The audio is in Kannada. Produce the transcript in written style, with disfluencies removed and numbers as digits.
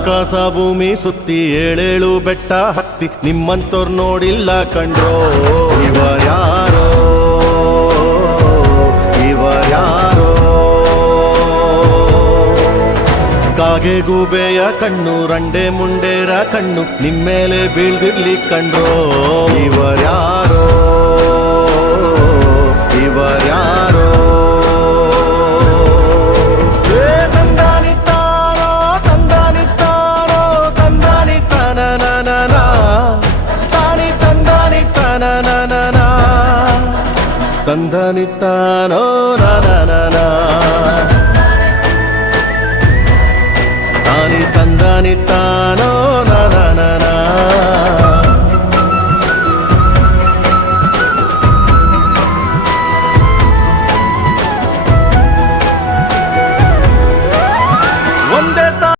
ಆಕಾಶ ಭೂಮಿ ಸುತ್ತಿ ಏಳೇಳು ಬೆಟ್ಟ ಹತ್ತಿ ನಿಮ್ಮಂತೋರ್ ನೋಡಿಲ್ಲ ಕಂಡ್ರೋ ಇವರ್ಯಾರೋ ಇವರ್ಯಾರೋ ಕಾಗೆ ಗೂಬೆಯ ಕಣ್ಣು ರಂಡೆ ಮುಂಡೇರ ಕಣ್ಣು ನಿಮ್ಮೇಲೆ ಬೀಳ್ದಿರ್ಲಿ ಕಂಡ್ರೋ ಇವರ್ಯಾರೋ ಇವರ್ಯಾರೋ ತಂದಾನಿತ್ತಾರೋ ತಂದಾನಿತ್ತಾರೋ ತಂದಾನಿತ್ತನನನನ ತಾನಿ ತಂದಾನಿತ್ತನನನನ ತಂದಾನಿತ್ತಾನೋ ನನನನ